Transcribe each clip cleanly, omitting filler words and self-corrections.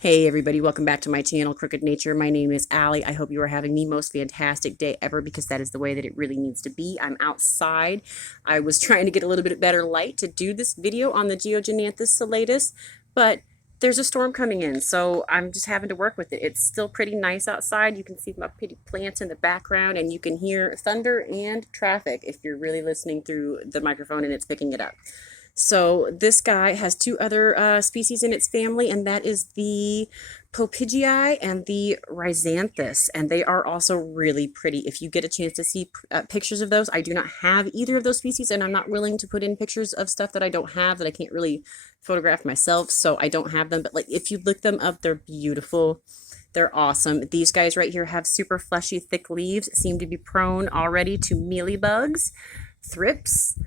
Hey everybody, welcome back to my channel, Crooked Nature. My name is Allie. I hope you are having the most fantastic day ever because that is the way that it really needs to be. I'm outside. I was trying to get a little bit better light to do this video on the Geogenanthus Ciliatus, but there's a storm coming in, so I'm just having to work with it. It's still pretty nice outside. You can see my pretty plants in the background, and you can hear thunder and traffic if you're really listening through the microphone and it's picking it up. So this guy has two other species in its family, and that is the Popigii and the Rhizanthus, and they are also really pretty. If you get a chance to see pictures of those, I do not have either of those species, and I'm not willing to put in pictures of stuff that I don't have, that I can't really photograph myself, so I don't have them. But like, if you look them up, they're beautiful. They're awesome. These guys right here have super fleshy, thick leaves, seem to be prone already to mealybugs, thrips,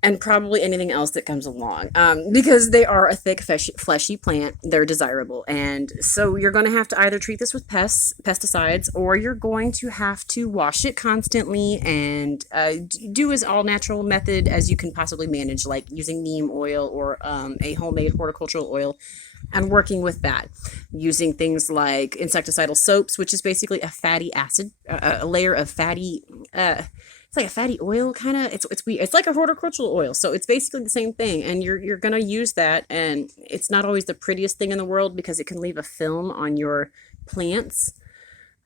and probably anything else that comes along, because they are a thick fleshy plant. They're desirable, and so you're going to have to either treat this with pesticides, or you're going to have to wash it constantly and do as all natural method as you can possibly manage, like using neem oil or a homemade horticultural oil, and working with that, using things like insecticidal soaps, which is basically a fatty acid, a layer of fatty it's like a fatty oil kind of. It's like a horticultural oil, so it's basically the same thing. And you're gonna use that, and it's not always the prettiest thing in the world because it can leave a film on your plants.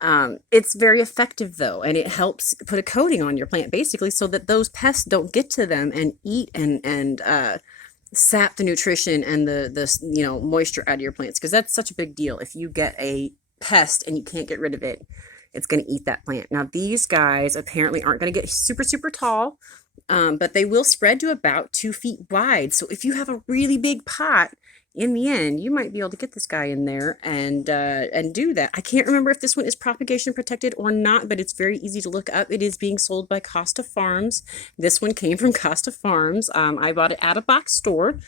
It's very effective though, and it helps put a coating on your plant basically, so that those pests don't get to them and eat and sap the nutrition and the moisture out of your plants, because that's such a big deal. If you get a pest and you can't get rid of it, it's going to eat that plant. Now, these guys apparently aren't going to get super, super tall, but they will spread to about 2 feet wide. So if you have a really big pot, in the end, you might be able to get this guy in there and do that. I can't remember if this one is propagation protected or not, but it's very easy to look up. It is being sold by Costa Farms. This one came from Costa Farms. I bought it at a box store,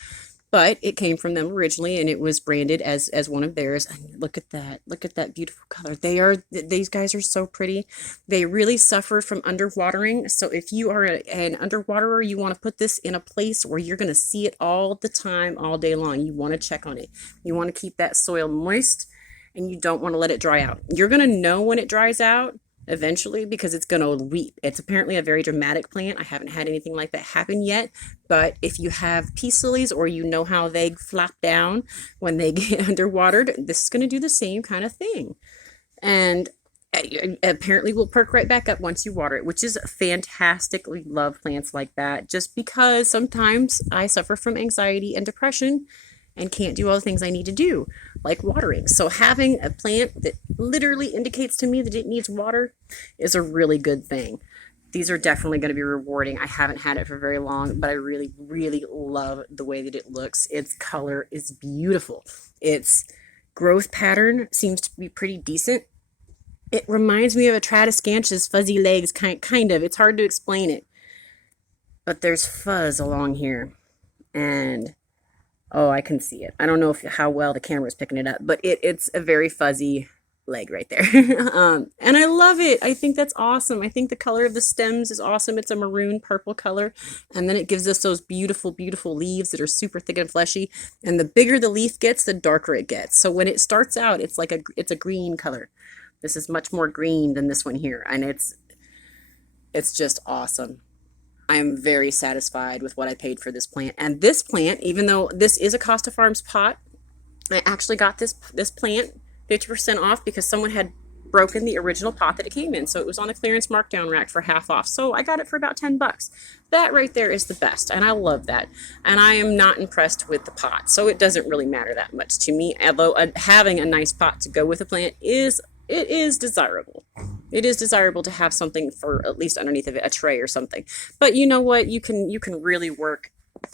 but it came from them originally, and it was branded as one of theirs. And look at that beautiful color. These guys are so pretty. They really suffer from underwatering. So if you are an underwaterer, you want to put this in a place where you're going to see it all the time, all day long. You want to check on it. You want to keep that soil moist, and you don't want to let it dry out. You're going to know when it dries out eventually, because it's going to weep. It's apparently a very dramatic plant. I haven't had anything like that happen yet, but if you have peace lilies, or you know how they flap down when they get underwatered, this is going to do the same kind of thing, and apparently will perk right back up once you water it, which is fantastic. We love plants like that, just because sometimes I suffer from anxiety and depression and can't do all the things I need to do, like watering. So having a plant that literally indicates to me that it needs water is a really good thing. These are definitely going to be rewarding. I haven't had it for very long, but I really, really love the way that it looks. Its color is beautiful. Its growth pattern seems to be pretty decent. It reminds me of a Tradescantia's fuzzy legs, kind of. It's hard to explain it, but there's fuzz along here, and oh, I can see it. I don't know how well the camera is picking it up, but it's a very fuzzy leg right there. And I love it. I think that's awesome. I think the color of the stems is awesome. It's a maroon purple color, and then it gives us those beautiful, beautiful leaves that are super thick and fleshy. And the bigger the leaf gets, the darker it gets. So when it starts out, it's a green color. This is much more green than this one here, and it's just awesome. I am very satisfied with what I paid for this plant. And this plant, even though this is a Costa Farms pot, I actually got this plant 50% off because someone had broken the original pot that it came in. So it was on the clearance markdown rack for half off. So I got it for about 10 bucks. That right there is the best, and I love that. And I am not impressed with the pot, so it doesn't really matter that much to me, although having a nice pot to go with a plant is desirable. It is desirable to have something for at least underneath of it, a tray or something. But you know what? You can really work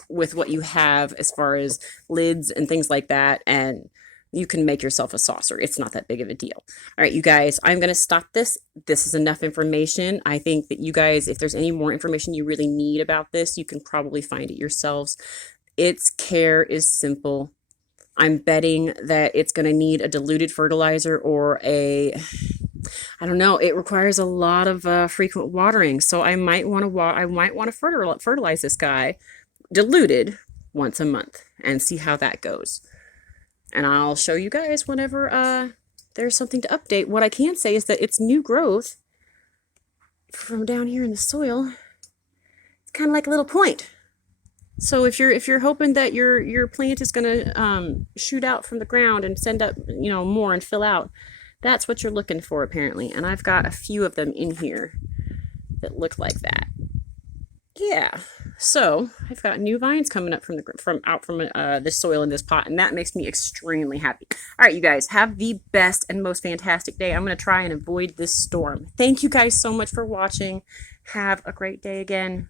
with what you have as far as lids and things like that, and you can make yourself a saucer. It's not that big of a deal. All right, you guys, I'm going to stop this. This is enough information. I think that you guys, if there's any more information you really need about this, you can probably find it yourselves. Its care is simple. I'm betting that it's going to need a diluted fertilizer or I don't know. It requires a lot of frequent watering, so I might want to fertilize this guy diluted once a month and see how that goes. And I'll show you guys whenever there's something to update. What I can say is that it's new growth from down here in the soil. It's kind of like a little point. So if you're hoping that your plant is gonna shoot out from the ground and send up more and fill out, that's what you're looking for apparently. And I've got a few of them in here that look like that. Yeah. So I've got new vines coming up from this soil in this pot, and that makes me extremely happy. All right, you guys, have the best and most fantastic day. I'm going to try and avoid this storm. Thank you guys so much for watching. Have a great day again.